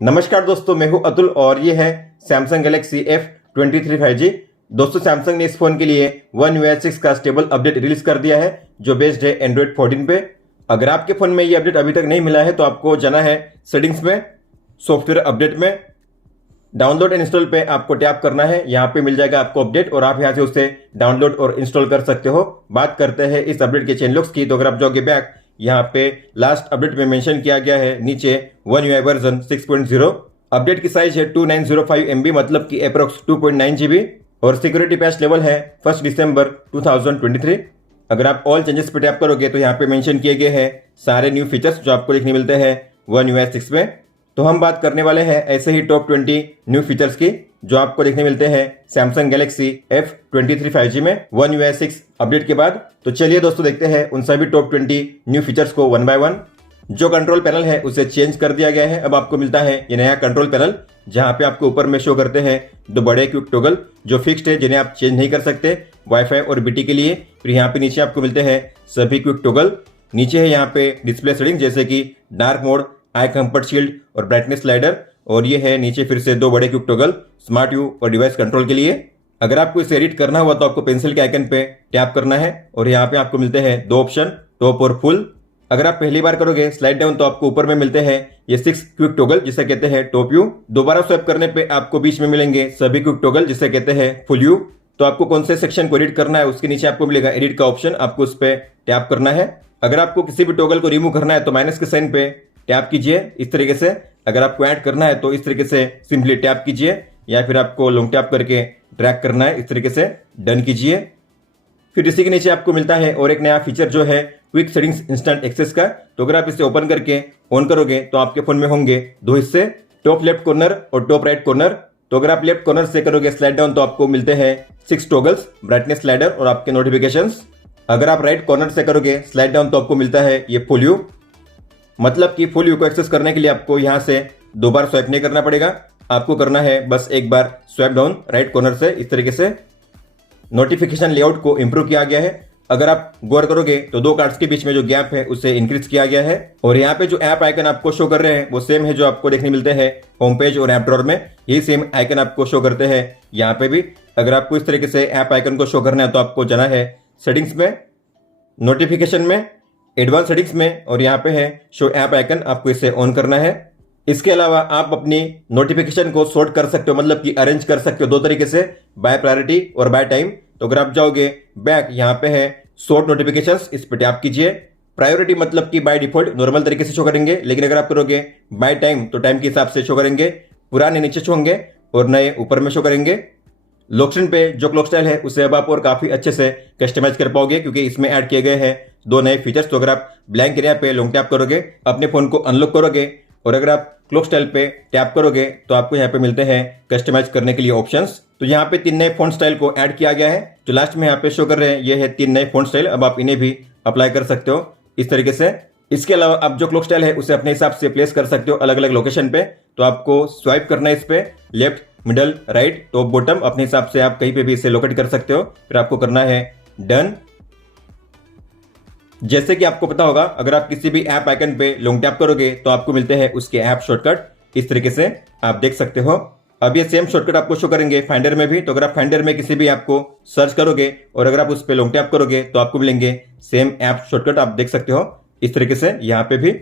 नमस्कार दोस्तों, मैं हूं अतुल और ये है सैमसंग गैलेक्सी F23 5G। दोस्तों, सैमसंग ने इस फोन के लिए One UI 6 का स्टेबल अपडेट रिलीज कर दिया है जो बेस्ड है एंड्रॉइड 14 पे। अगर आपके फोन में ये अपडेट अभी तक नहीं मिला है तो आपको जाना है सेटिंग्स में, सॉफ्टवेयर अपडेट में, डाउनलोड एंड इंस्टॉल पे आपको टैप करना है। यहाँ पे मिल जाएगा आपको अपडेट और आप यहाँ से उसे डाउनलोड और इंस्टॉल कर सकते हो। बात करते हैं इस अपडेट के चेंज लॉग्स की, तो अगर आप जाओगे बैक, यहाँ पे लास्ट अपडेट में मेंशन किया गया है नीचे One UI वर्जन 6.0। अपडेट की साइज है 2905 MB, मतलब कि अप्रोक्स 2.9 GB, और सिक्योरिटी पैच लेवल है 1 दिसंबर 2023। अगर आप ऑल चेंजेस पे टैप करोगे तो यहाँ पे मेंशन किए गए हैं सारे न्यू फीचर्स जो आपको देखने मिलते हैं One UI 6 में। तो हम बात करने वाले हैं ऐसे ही टॉप 20 न्यू फीचर्स की जो आपको देखने मिलते हैं सैमसंग गैलेक्सी F23 5G में One UI 6 अपडेट के बाद। तो चलिए दोस्तों, देखते हैं उन सभी टॉप 20 न्यू फीचर्स को वन बाय वन। जो कंट्रोल पैनल है उसे चेंज कर दिया गया है। अब आपको मिलता है ये नया कंट्रोल पैनल, जहां पे आपको ऊपर में शो करते हैं दो बड़े क्विक टॉगल जो फिक्स्ड है, जिन्हें आप चेंज नहीं कर सकते वाईफाई और बीटी के लिए। फिर यहाँ पे नीचे आपको मिलते हैं सभी क्विक टॉगल। नीचे है यहाँ पे डिस्प्ले सेटिंग, जैसे कि dark mode, eye comfort shield और ब्राइटनेस स्लाइडर। और ये है नीचे फिर से दो बड़े क्विक टॉगल स्मार्ट व्यू और डिवाइस कंट्रोल के लिए। अगर आपको इसे एडिट करना हुआ तो आपको पेंसिल के आइकन पे टैप करना है और यहाँ पे आपको मिलते हैं दो ऑप्शन, टॉप और फुल। अगर आप पहली बार करोगे स्लाइड डाउन तो आपको ऊपर में मिलते हैं ये 6 क्विक टॉगल जिसे कहते हैं टॉप व्यू। दोबारा स्वाइप करने पे आपको बीच में मिलेंगे सभी क्विक टॉगल जिसे कहते हैं फुल व्यू। तो आपको कौन से सेक्शन को एडिट करना है उसके नीचे आपको मिलेगा एडिट का ऑप्शन, आपको उस पर टैप करना है। अगर आपको किसी भी टॉगल को रिमूव करना है तो माइनस के साइन पे टैप कीजिए इस तरीके से। अगर आपको ऐड करना है तो इस तरीके से सिंपली टैप कीजिए, या फिर आपको लॉन्ग टैप करके ड्रैग करना है इस तरीके से, डन कीजिए। फिर इसी के नीचे आपको मिलता है और एक नया फीचर जो है क्विक सेटिंग्स इंस्टेंट एक्सेस का। तो अगर आप इसे ओपन करके ऑन करोगे तो आपके फोन में होंगे दो हिस्से, टॉप लेफ्ट कॉर्नर और टॉप राइट कॉर्नर। तो अगर आप लेफ्ट कॉर्नर से करोगे स्लाइड डाउन तो आपको मिलते हैं 6 टॉगल्स, ब्राइटनेस स्लाइडर और आपके नोटिफिकेशंस। अगर आप राइट कॉर्नर से करोगे स्लाइड डाउन तो आपको मिलता है ये फुल व्यू, मतलब कि फुल व्यू को एक्सेस करने के लिए आपको यहां से दो बार स्वाइप नहीं करना पड़ेगा, आपको करना है बस एक बार स्वाइप डाउन राइट कॉर्नर से इस तरीके से। नोटिफिकेशन लेआउट को इंप्रूव किया गया है। अगर आप गौर करोगे तो दो कार्ड्स के बीच में जो गैप है उसे इंक्रीज किया गया है। और यहाँ पे जो ऐप आइकन आपको शो कर रहे हैं वो सेम है जो आपको देखने मिलते हैं होम पेज और ऐप ड्रॉअर में, यही सेम आइकन आपको शो करते हैं यहाँ पे भी। अगर आपको इस तरीके से ऐप आइकन को शो करना है तो आपको जाना है सेटिंग्स में, नोटिफिकेशन में, एडवांस सेटिंग्स में, और यहाँ पे है शो ऐप आइकन, आपको इसे ऑन करना है। इसके अलावा आप अपनी नोटिफिकेशन को सॉर्ट कर सकते हो, मतलब कि अरेंज कर सकते हो दो तरीके से, बाय प्रायोरिटी और बाय टाइम। तो अगर आप जाओगे बैक, यहाँ पे है सॉर्ट नोटिफिकेशंस, इस पे टैप कीजिए। प्रायोरिटी मतलब कि बाय डिफॉल्ट नॉर्मल तरीके से शो करेंगे, लेकिन अगर आप करोगे बाय टाइम तो टाइम के हिसाब से शो करेंगे, पुराने नीचे शो होंगे और नए ऊपर में शो करेंगे। लॉक स्क्रीन पे जो क्लॉक स्टाइल है उसे अब आप और काफी अच्छे से कस्टमाइज कर पाओगे क्योंकि इसमें ऐड किए गए हैं दो नए फीचर्स। तो अगर आप ब्लैंक एरिया पे लॉन्ग टैप करोगे, अपने फोन को अनलॉक करोगे, और अगर आप क्लॉक स्टाइल पे टैप करोगे तो आपको यहाँ पे मिलते हैं कस्टमाइज करने के लिए ऑप्शंस। तो यहाँ पे 3 नए फॉन्ट स्टाइल को ऐड किया गया है जो लास्ट में यहाँ पे शो कर रहे हैं, ये है 3 नए फॉन्ट स्टाइल। अब आप इन्हें भी अप्लाई कर सकते हो इस तरीके से। इसके अलावा आप जो क्लॉक स्टाइल है उसे अपने हिसाब से प्लेस कर सकते हो अलग अलग लोकेशन पे। तो आपको स्वाइप करना है इस पे, left, middle, right, top, bottom, अपने हिसाब से आप कहीं पे भी इसे लोकेट कर सकते हो। फिर आपको करना है डन। जैसे कि आपको पता होगा, अगर आप किसी भी ऐप आइकन पे लॉन्ग टैप करोगे तो आपको मिलते हैं उसके ऐप शॉर्टकट इस तरीके से, आप देख सकते हो। अब ये सेम शॉर्टकट आपको शो करेंगे फाइंडर में भी। तो अगर आप फाइंडर में किसी भी ऐप को सर्च करोगे और अगर आप उस पर लॉन्ग टैप करोगे तो आपको मिलेंगे सेम ऐप शॉर्टकट, आप देख सकते हो इस तरीके से यहाँ पे भी।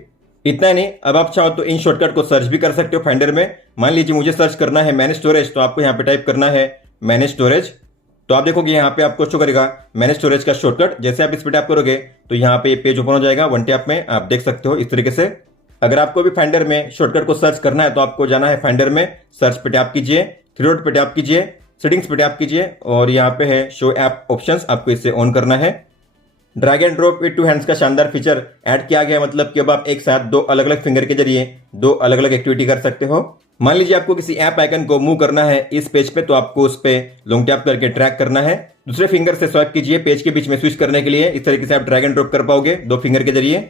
इतना ही नहीं, अब आप चाहो तो इन शॉर्टकट को सर्च भी कर सकते हो फाइंडर में। मान लीजिए मुझे सर्च करना है मैनेज स्टोरेज, तो आपको यहाँ पे टाइप करना है मैनेज स्टोरेज। तो आप देखोगे यहाँ पे आपको शो करेगा मैनेज स्टोरेज का शॉर्टकट। जैसे आप इस पे टैप करोगे तो यहाँ पे पेज ओपन हो जाएगा वन टैप में, आप देख सकते हो इस तरीके से। अगर आपको भी फाइंडर में शॉर्टकट को सर्च करना है तो आपको जाना है फाइंडर में, सर्च पे टैप कीजिए, थ्री डॉट पे टैप कीजिए, सेटिंग्स पे टैप कीजिए और यहाँ पे है शो ऐप ऑप्शंस, आपको इसे ऑन करना है। Drag and drop with 2 hands का शानदार फीचर ऐड किया गया है, मतलब कि अब आप एक साथ दो अलग अलग फिंगर के जरिए दो अलग अलग एक्टिविटी कर सकते हो। मान लीजिए आपको किसी ऐप आइकन को मूव करना है इस पेज पे, तो आपको उस पे लॉन्ग टैप करके ड्रैग करना है, दूसरे फिंगर से स्वाइप कीजिए पेज के बीच में स्विच करने के लिए। इस तरीके से आप ड्रैग एंड ड्रॉप कर पाओगे दो फिंगर के जरिए।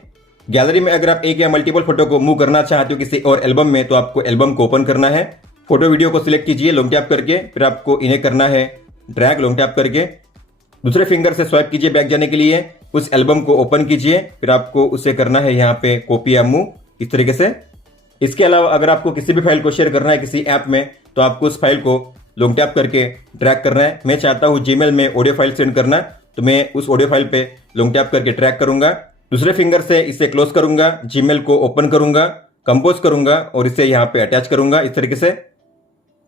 गैलरी में अगर आप एक या मल्टीपल फोटो को मूव करना चाहते हो किसी और एल्बम में, तो आपको एल्बम को ओपन करना है, फोटो वीडियो को सिलेक्ट कीजिए लॉन्ग टैप करके, फिर आपको इन्हें करना है ड्रैग लॉन्ग टैप करके, दूसरे फिंगर से स्वाइप कीजिए बैक जाने के लिए, उस एल्बम को ओपन कीजिए, फिर आपको उसे करना है यहाँ पे कॉपी या मूव इस तरीके से। इसके अलावा अगर आपको किसी भी फाइल को शेयर करना है किसी ऐप में, तो आपको उस फाइल को लॉन्ग टैप करके ट्रैक करना है। मैं चाहता हूँ जीमेल में ऑडियो फाइल सेंड करना, तो मैं उस ऑडियो फाइल पे लॉन्ग टैप करके ट्रैक करूंगा। दूसरे फिंगर से इसे क्लोज करूंगा, जीमेल को ओपन करूंगा, कंपोज करूंगा और इसे यहाँ पे अटैच करूंगा इस तरीके से।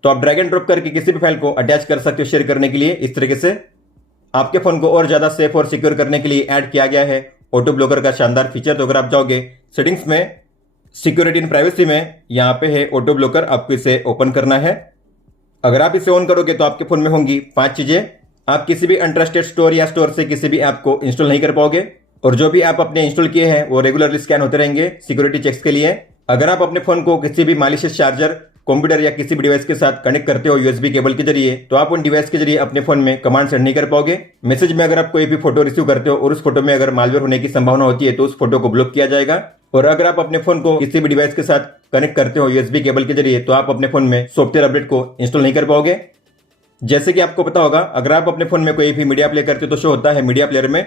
तो आप ड्रैग एंड ड्रॉप करके किसी भी फाइल को अटैच कर सकते हो शेयर करने के लिए इस तरीके से। आपके फोन को और ज्यादा सेफ और सिक्योर करने के लिए ऐड किया गया है ऑटो ब्लॉकर का शानदार फीचर। तो अगर आप जाओगे सेटिंग्स में, सिक्योरिटी एंड प्राइवेसी में, यहाँ पे है ऑटो ब्लॉकर, आपको इसे ओपन करना है। अगर आप इसे ऑन करोगे तो आपके फोन में होंगी 5 चीजें। आप किसी भी अनट्रस्टेड स्टोर या स्टोर से किसी भी ऐप को इंस्टॉल नहीं कर पाओगे, और जो भी ऐप आपने इंस्टॉल किए हैं वो रेगुलरली स्कैन होते रहेंगे सिक्योरिटी चेक्स के लिए। अगर आप अपने फोन को किसी भी मालिशियस चार्जर, कंप्यूटर या किसी भी डिवाइस के साथ कनेक्ट करते हो यूएसबी केबल के जरिए, तो आप उन डिवाइस के जरिए अपने फोन में कमांड सेंड नहीं कर पाओगे। मैसेज में अगर आप कोई भी फोटो रिसीव करते हो और उस फोटो में अगर मालवेयर होने की संभावना होती है तो उस फोटो को ब्लॉक किया जाएगा। और अगर आप अपने फोन को किसी भी डिवाइस के साथ कनेक्ट करते हो यूएसबी केबल के जरिए, तो आप अपने फोन में सॉफ्टवेयर अपडेट को इंस्टॉल नहीं कर पाओगे। जैसे कि आपको पता होगा, अगर आप अपने फोन में कोई भी मीडिया प्ले करते हो तो शो होता है मीडिया प्लेयर में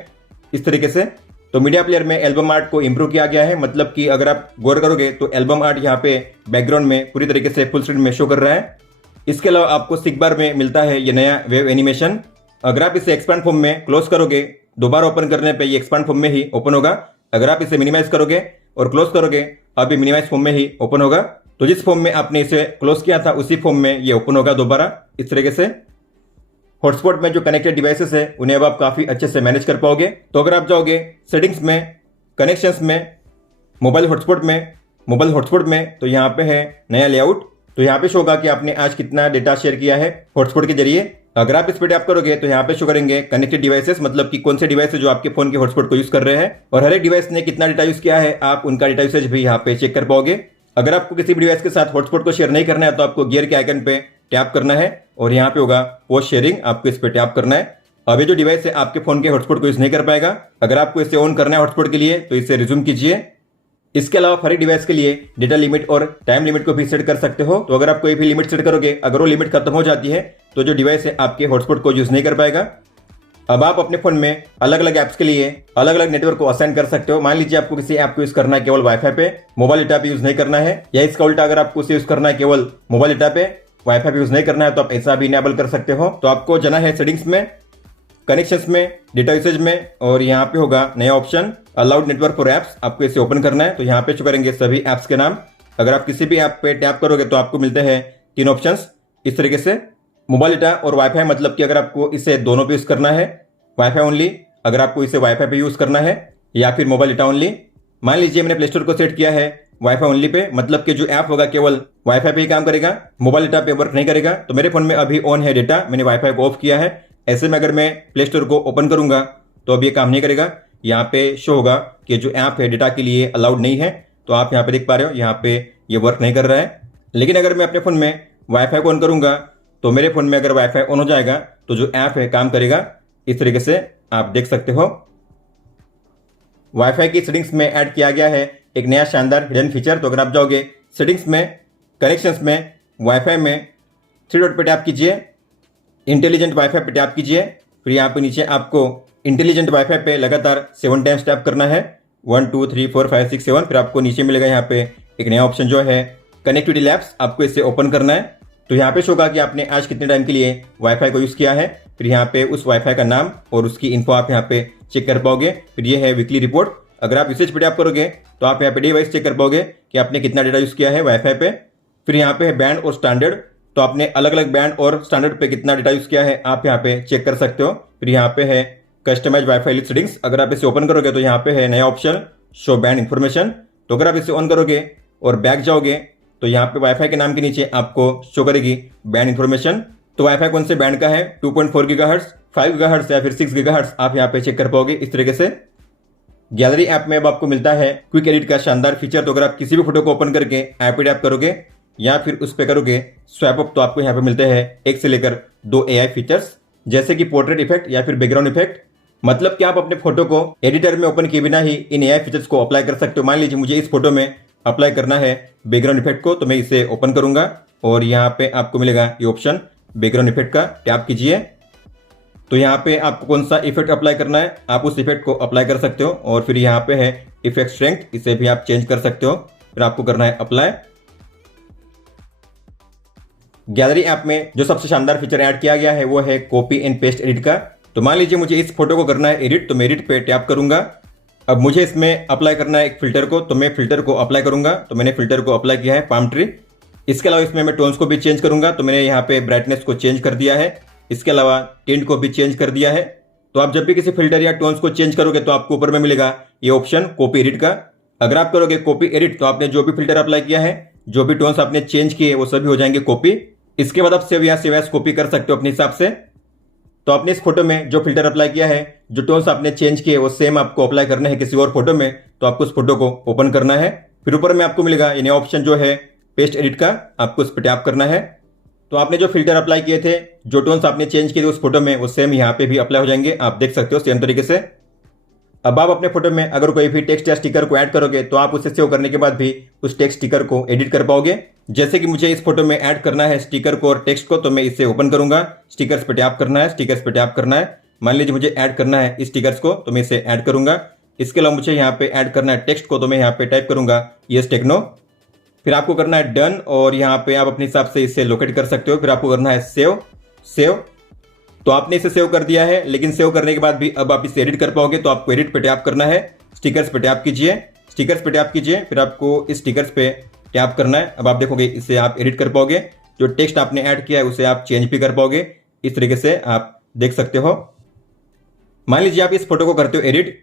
इस तरीके से। तो मीडिया प्लेयर में एल्बम आर्ट को इंप्रूव किया गया है, मतलब कि अगर आप गौर करोगे तो एल्बम आर्ट यहाँ पे बैकग्राउंड में पूरी तरीके से फुल स्क्रीन में शो कर रहा है। इसके अलावा आपको सिक बार में मिलता है ये नया वेव एनिमेशन। अगर आप इसे एक्सपांड फॉर्म में क्लोज करोगे, दोबारा ओपन करने पे ये एक्सपांड फॉर्म में ही ओपन होगा। अगर आप इसे मिनिमाइज करोगे और क्लोज करोगे, अब ये मिनिमाइज फॉर्म में ही ओपन होगा। तो जिस फॉर्म में आपने इसे क्लोज किया था उसी फॉर्म में ये ओपन होगा दोबारा इस तरीके से। हॉटस्पॉट में जो कनेक्टेड डिवाइसेस है उन्हें अब आप काफी अच्छे से मैनेज कर पाओगे। तो अगर आप जाओगे सेटिंग्स में, कनेक्शंस में, मोबाइल हॉटस्पॉट में, तो यहाँ पे है नया लेआउट। तो यहाँ पे शो होगा कि आपने आज कितना डेटा शेयर किया है हॉटस्पॉट के जरिए। अगर आप इस पे टैप करोगे तो यहाँ पे शो करेंगे कनेक्टेड डिवाइसेस, मतलब कि कौन से डिवाइस है जो आपके फोन के हॉटस्पॉट को यूज कर रहे हैं, और हर एक डिवाइस ने कितना डेटा यूज किया है आप उनका डेटा यूसेज भी यहाँ पे चेक कर पाओगे। अगर आपको किसी भी डिवाइस के साथ हॉटस्पॉट को शेयर नहीं करना है तो आपको गियर के आइकन पे टैप करना है और यहाँ पे होगा पोस्ट शेयरिंग, आपको इस पे टैप करना है। अब ये जो डिवाइस है आपके फोन के हॉटस्पॉट को यूज नहीं कर पाएगा। अगर आपको इसे ऑन करना है हॉटस्पॉट के लिए तो इसे रिज्यूम कीजिए। इसके अलावा हर एक डिवाइस के लिए डेटा लिमिट और टाइम लिमिट को भी सेट कर सकते हो। तो अगर आप कोई भी लिमिट सेट करोगे, अगर वो लिमिट खत्म हो जाती है तो जो डिवाइस है आपके हॉटस्पॉट को यूज नहीं कर पाएगा। अब आप अपने फोन में अलग अलग ऐप्स के लिए अलग अलग नेटवर्क को असाइन कर सकते हो। मान लीजिए आपको किसी ऐप को यूज करना है केवल वाईफाई पे, मोबाइल डेटा पे यूज नहीं करना है, या इसका उल्टा अगर आपको उसे यूज करना है केवल मोबाइल डेटा पे, वाईफाई पे यूज नहीं करना है, तो आप ऐसा भी इनेबल कर सकते हो। तो आपको जाना है सेटिंग्स में, कनेक्शंस में, डेटा यूसेज में, और यहाँ पे होगा नया option allowed network for apps, आपको इसे ओपन करना है। तो यहाँ पे शो करेंगे सभी एप्स के नाम। अगर आप किसी भी ऐप पे टैप करोगे तो आपको मिलते हैं 3 ऑप्शंस इस तरीके से, मोबाइल डेटा और वाईफाई, मतलब कि अगर आपको इसे दोनों पे यूज करना है, वाईफाई ओनली अगर आपको इसे वाईफाई पे यूज करना है, या फिर मोबाइल डेटा ओनली। मान लीजिए मैंने प्ले स्टोर को सेट किया है वाईफाई ओनली पे, मतलब कि जो ऐप होगा केवल वाईफाई पे ही काम करेगा, मोबाइल डेटा पे वर्क नहीं करेगा। तो मेरे फोन में अभी ऑन है डेटा, मैंने वाईफाई को ऑफ किया है। ऐसे में अगर मैं प्ले स्टोर को ओपन करूंगा तो अब ये काम नहीं करेगा। यहाँ पे शो होगा कि जो ऐप है डेटा के लिए अलाउड नहीं है। तो आप यहाँ पे देख पा रहे हो, यहाँ पे ये वर्क नहीं कर रहा है। लेकिन अगर मैं अपने फोन में वाईफाई को ऑन करूंगा तो मेरे फोन में अगर वाईफाई ऑन हो जाएगा तो जो ऐप है काम करेगा। इस तरीके से आप देख सकते हो। वाईफाई की सेटिंग्स में ऐड किया गया है एक नया शानदार हिडन फीचर। तो अगर आप जाओगे सेटिंग्स में, कनेक्शंस में, वाईफाई में 3 डॉट पे टैप कीजिए, इंटेलिजेंट वाईफाई पे टैप कीजिए, फिर यहाँ पे नीचे आपको इंटेलिजेंट वाईफाई पे लगातार 7 टाइम्स टैप करना है, 1 2 3 4 5 6 7। फिर आपको नीचे मिलेगा यहाँ पे एक नया ऑप्शन जो है कनेक्टिविटी लैब्स, आपको इसे ओपन करना है। तो यहाँ पे शो होगा कि आपने आज कितने टाइम के लिए वाईफाई को यूज किया है, फिर यहाँ पे उस वाईफाई का नाम और उसकी इन्फो आप यहाँ पे चेक कर पाओगे। फिर ये है वीकली रिपोर्ट। अगर आप यूसेज पे टैप करोगे तो आप यहाँ पे डिवाइस चेक कर पाओगे कि आपने कितना डेटा यूज किया है वाईफाई पे। फिर यहाँ पे है बैंड और स्टैंडर्ड, तो आपने अलग अलग बैंड और स्टैंडर्ड पे कितना डेटा यूज किया है आप यहाँ पे चेक कर सकते हो। फिर यहाँ पे है कस्टमाइज वाईफाई लिस्ट सेटिंग्स, अगर आप इसे ओपन करोगे तो यहाँ पे है नया ऑप्शन शो बैंड इन्फॉर्मेशन। तो अगर आप इसे ऑन करोगे और बैक जाओगे तो यहाँ पे वाईफाई के नाम के नीचे आपको शो करेगी बैंड इन्फॉर्मेशन। तो वाईफाई कौन से बैंड का है, 2.4 गीगाहर्ट्ज, 5 गीगाहर्ट्ज या फिर 6 गीगाहर्ट्ज, आप यहाँ पे चेक कर पाओगे इस तरीके से। गैलरी ऐप में अब आपको मिलता है क्विक एडिट का शानदार फीचर। तो अगर आप किसी भी फोटो को ओपन करके ऐप पे टैप करोगे या फिर उस पे करोगे स्वैप अप, तो आपको यहाँ पे मिलते हैं 1 से लेकर 2 AI फीचर्स, जैसे कि पोर्ट्रेट इफेक्ट या फिर बैकग्राउंड इफेक्ट। मतलब कि आप अपने फोटो को एडिटर में ओपन किए बिना ही इन AI फीचर्स को अप्लाई कर सकते हो। मान लीजिए मुझे इस फोटो में अप्लाई करना है बैकग्राउंड इफेक्ट को, तो मैं इसे ओपन करूंगा और यहाँ पे आपको मिलेगा ये ऑप्शन बैकग्राउंड इफेक्ट का, टैप कीजिए। तो यहाँ पे आपको कौन सा इफेक्ट अप्लाई करना है आप उस इफेक्ट को अप्लाई कर सकते हो। और फिर यहाँ पे है इफेक्ट स्ट्रेंथ, इसे भी आप चेंज कर सकते हो। फिर आपको करना है अप्लाई। गैलरी ऐप में जो सबसे शानदार फीचर ऐड किया गया है वो है कॉपी एंड पेस्ट एडिट का। तो मान लीजिए मुझे इस फोटो को करना है एडिट, तो मैं एडिट पे टैप करूंगा। अब मुझे इसमें अप्लाई करना है एक फिल्टर को, तो मैं फिल्टर को अप्लाई करूंगा। तो मैंने फिल्टर को अप्लाई किया है पाम ट्री। इसके अलावा इसमें मैं टोन्स को भी चेंज करूंगा, तो मैंने यहाँ पे ब्राइटनेस को चेंज कर दिया है। इसके अलावा टिंट को भी चेंज कर दिया है। तो आप जब भी किसी फिल्टर या टोन्स को चेंज करोगे तो आपको ऊपर में मिलेगा ये ऑप्शन कॉपी एडिट का। अगर आप करोगे कॉपी एडिट तो आपने जो भी फिल्टर अप्लाई किया है, जो भी टोन्स आपने चेंज किए वो सभी हो जाएंगे कॉपी। इसके बाद आप सेव या सेव एज कॉपी कर सकते हो अपने हिसाब से। तो आपने इस फोटो में जो फिल्टर अप्लाई किया है, जो टोन्स आपने चेंज किए वो सेम आपको अप्लाई करना है किसी और फोटो में। तो आपको उस फोटो को ओपन करना है। फिर ऊपर में आपको मिलेगा ये नया ऑप्शन जो है पेस्ट एडिट का, आपको उस पर टैप करना है। तो आपने जो फिल्टर अप्लाई किए थे, जो टोन्स आपने चेंज किए थे उस फोटो में, वो सेम यहाँ पे भी अप्लाई हो जाएंगे। आप देख सकते हो सेम तरीके से। अब आप अपने फोटो में अगर कोई भी टेक्स्ट या स्टिकर को ऐड करोगे तो आप उसे सेव करने के बाद भी उस टेक्स्ट स्टिकर को एडिट कर पाओगे। जैसे कि मुझे इस फोटो में ऐड करना है स्टिकर को और टेक्स्ट को, तो मैं इसे ओपन करूंगा। स्टिकर्स पे टैप करना है, स्टिकर्स पे टैप करना है। मान लीजिए मुझे ऐड करना है इस स्टिकर्स को, तो मैं इसे ऐड करूंगा। इसके अलावा मुझे यहाँ पे ऐड करना है टेक्स्ट को, तो मैं यहाँ पे टाइप करूंगा यस टेक्नो। फिर आपको करना है डन, और यहाँ पे आप अपने हिसाब से इसे लोकेट कर सकते हो। फिर आपको करना है सेव। तो आपने इसे सेव कर दिया है, लेकिन सेव करने के बाद भी अब आप इसे एडिट कर पाओगे। तो आपको एडिट पे टैप करना है, स्टिकर्स पे टैप कीजिए, स्टिकर्स पे टैप कीजिए। फिर आपको इस स्टिकर्स पे टैप करना है। अब आप देखोगे इसे आप एडिट कर पाओगे। जो टेक्स्ट आपने ऐड किया है उसे आप चेंज भी कर पाओगे। इस तरीके से आप देख सकते हो। मान लीजिए आप इस फोटो को करते हो एडिट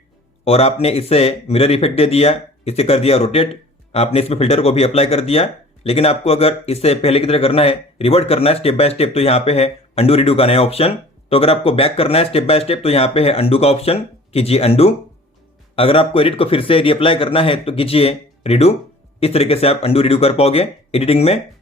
और आपने इसे मिरर इफेक्ट दे दिया, इसे कर दिया रोटेट, आपने इसमें फिल्टर को भी अप्लाई कर दिया। लेकिन आपको अगर इसे पहले की तरह करना है, रिवर्ट करना है स्टेप बाय स्टेप, तो यहाँ पे है अंडू रिडू का नया ऑप्शन। तो अगर आपको बैक करना है स्टेप बाय स्टेप, तो यहाँ पे है अंडू का ऑप्शन, कीजिए अंडू। अगर आपको एडिट को फिर से रीअप्लाई करना है तो कीजिए रिडू। इस तरीके से आप अंडू रिडू कर पाओगे एडिटिंग में।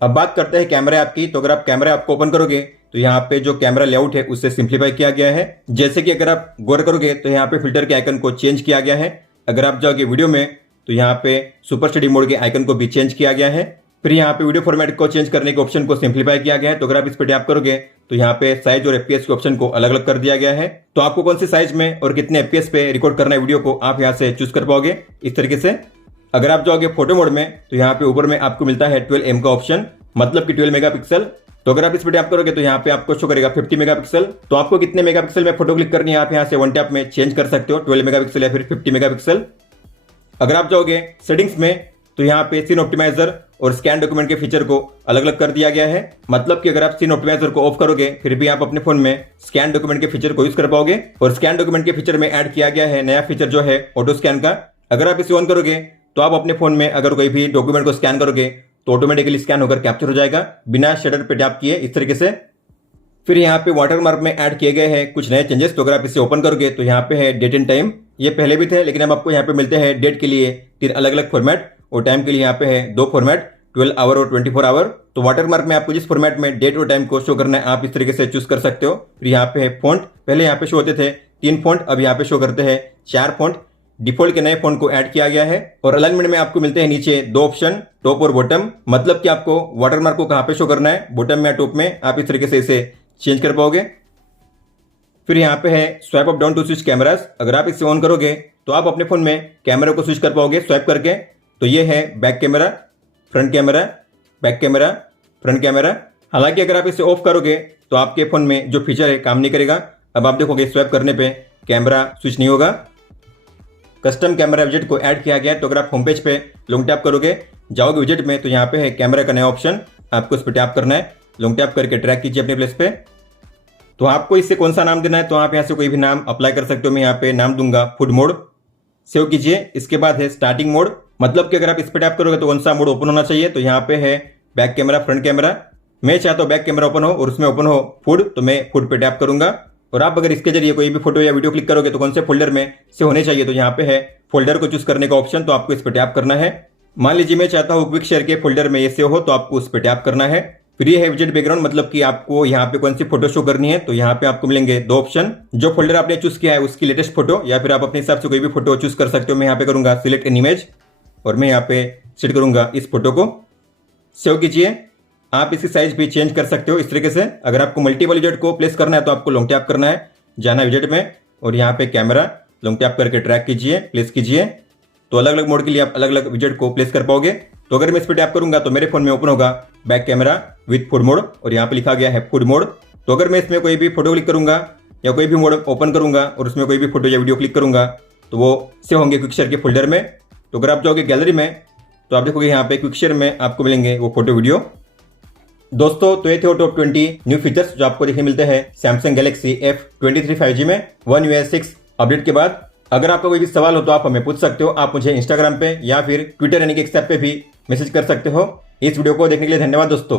अब बात करते हैं कैमरा ऐप की। तो अगर आप कैमरा ऐप को ओपन करोगे तो यहाँ पे जो कैमरा लेआउट है उसे सिंप्लीफाई किया गया है। जैसे कि अगर आप गौर करोगे तो यहाँ पे फिल्टर के आइकन को चेंज किया गया है। अगर आप जाओगे वीडियो में तो यहाँ पे सुपर स्टडी मोड के आइकन को भी चेंज किया गया है। फिर यहाँ पे वीडियो फॉर्मेट को चेंज करने के ऑप्शन को सिंप्लीफाई किया गया है। तो अगर आप इस पर टैप करोगे तो यहाँ पे साइज और एफपीएस के ऑप्शन को अलग अलग कर दिया गया है। तो आपको कौन सी साइज में और कितने एफपीएस पे रिकॉर्ड करना है वीडियो को, आप यहाँ से चूज कर पाओगे इस तरीके से। अगर आप जाओगे फोटो मोड में तो यहाँ पे ऊपर में आपको मिलता है 12M का ऑप्शन, मतलब कि 12 मेगापिक्सल। तो अगर आप इस पर टैप करोगे तो यहाँ पे आपको शो करेगा 50 मेगापिक्सल। तो आपको कितने मेगापिक्सल में फोटो क्लिक करनी है आप यहाँ से वन टैप में चेंज कर सकते हो, 12 मेगापिक्सल या फिर 50 मेगापिक्सल। अगर आप जाओगे सेटिंग्स में तो यहाँ पे सीन ऑप्टिमाइजर और स्कैन डॉक्यूमेंट के फीचर को अलग अलग कर दिया गया है। मतलब कि अगर आप सीन ऑप्टिमाइजर को ऑफ करोगे फिर भी आप अपने फोन में स्कैन डॉक्यूमेंट के फीचर को यूज कर पाओगे। और स्कैन डॉक्यूमेंट के फीचर में ऐड किया गया है नया फीचर जो है ऑटो स्कैन का। अगर आप इसे ऑन करोगे तो आप अपने फोन में अगर कोई भी डॉक्यूमेंट को स्कैन करोगे तो ऑटोमेटिकली स्कैन होकर कैप्चर हो जाएगा बिना शटर पे टैप किए, इस तरीके से। फिर यहाँ पे वाटरमार्क में ऐड किए गए हैं कुछ नए चेंजेस। तो अगर आप इसे ओपन करोगे तो यहाँ पे है डेट एंड टाइम। ये पहले भी थे लेकिन अब आपको यहाँ पे मिलते हैं डेट के लिए 3 अलग अलग फॉर्मेट और टाइम के लिए यहाँ पे है 2 फॉर्मेट, 12 आवर और 24 आवर। तो वाटरमार्क में आपको जिस फॉर्मेट में डेट और टाइम को शो करना है आप इस तरीके से चूज कर सकते हो। फिर यहाँ पे है फॉन्ट, पहले यहाँ पे शो होते थे 3 फॉन्ट, अब यहाँ पे शो करते हैं 4 फॉन्ट। डिफॉल्ट के नए फॉन्ट को ऐड किया गया है। और अलाइनमेंट में आपको मिलते हैं नीचे 2 ऑप्शन, टॉप और बॉटम। मतलब कि आपको वाटरमार्क को कहाँ पे शो करना है, बॉटम में या टॉप में, आप इस तरीके से इसे चेंज कर पाओगे। फिर यहाँ पे है swipe up down to switch cameras. अगर आप इसे ऑन करोगे तो आप अपने फोन में कैमरा को स्विच कर पाओगे स्वाइप करके। तो ये है back camera, front camera, back camera, front camera. हालांकि अगर आप इसे ऑफ करोगे तो आपके फोन में जो फीचर है काम नहीं करेगा। अब आप देखोगे स्वाइप करने पे कैमरा स्विच नहीं होगा। कस्टम कैमरा विजेट को ऐड किया गया है। तो अगर आप होम पेज पे लॉन्ग टैप करोगे, जाओगे विजेट में, तो यहाँ पे है कैमरा का नया ऑप्शन, आपको इस पर टैप करना है। लॉन्ग टैप करके ट्रैक कीजिए अपने प्लेस पे। तो आपको इससे कौन सा नाम देना है तो आप यहाँ से कोई भी नाम अप्लाई कर सकते हो। मैं यहाँ पे नाम दूंगा फूड मोड, सेव कीजिए। इसके बाद है स्टार्टिंग मोड, मतलब कि अगर आप इस पर टैप करोगे तो कौन सा मोड ओपन होना चाहिए। तो यहाँ पे है बैक कैमरा, फ्रंट कैमरा। मैं चाहता हूँ बैक कैमरा ओपन हो और उसमें ओपन हो फूड, तो मैं फूड पे टैप करूंगा। और आप अगर इसके जरिए कोई भी फोटो या वीडियो क्लिक करोगे तो कौन से फोल्डर में से होने चाहिए, तो यहाँ पे है फोल्डर को चूज करने का ऑप्शन, तो आपको इस पर टैप करना है। मान लीजिए मैं चाहता हूँ क्विक शेयर के फोल्डर में ये सेव हो, तो आपको उस पर टैप करना है। फिर ये है विजेट बैकग्राउंड, मतलब कि आपको यहाँ पे कौन सी फोटो शो करनी है। तो यहाँ पे आपको मिलेंगे 2 ऑप्शन, जो फोल्डर आपने चूज किया है उसकी लेटेस्ट फोटो, या फिर आप अपने हिसाब से कोई भी फोटो चूज कर सकते हो। मैं यहाँ पे करूंगा सिलेक्ट एन इमेज और मैं यहाँ पे सेट करूंगा इस फोटो को, सेव कीजिए। आप इसकी साइज भी चेंज कर सकते हो इस तरीके से। अगर आपको मल्टीपल विजेट को प्लेस करना है तो आपको लॉन्ग टैप करना है, जाना विजेट में और यहाँ पे कैमरा, लॉन्ग टैप करके ट्रैक कीजिए, प्लेस कीजिए। तो अलग अलग मोड के लिए आप अलग अलग विजेट को प्लेस कर पाओगे। तो अगर मैं इस पर टैप करूंगा तो मेरे फोन में ओपन होगा back camera with food mode और यहाँ पे लिखा गया है फूड मोड। तो अगर मैं इसमें कोई भी फोटो क्लिक करूंगा या कोई भी मोड ओपन करूंगा और उसमें कोई भी फोटो या वीडियो क्लिक करूंगा तो वो सेव होंगे क्विकशेयर के फोल्डर में। तो अगर आप जाओगे गैलरी में तो आप देखोगे यहाँ पे क्विकशेयर में आपको मिलेंगे वो फोटो वीडियो। दोस्तों तो ये थे टॉप 20 न्यू फीचर्स जो आपको देखने मिलते हैं सैमसंग गैलेक्सी F23 5G में One UI 6 अपडेट के बाद। अगर आपका कोई भी सवाल हो तो आप हमें पूछ सकते हो। आप मुझे इंस्टाग्राम पे या फिर ट्विटर यानी कि एक्स ऐप पे भी मैसेज कर सकते हो। इस वीडियो को देखने के लिए धन्यवाद दोस्तों।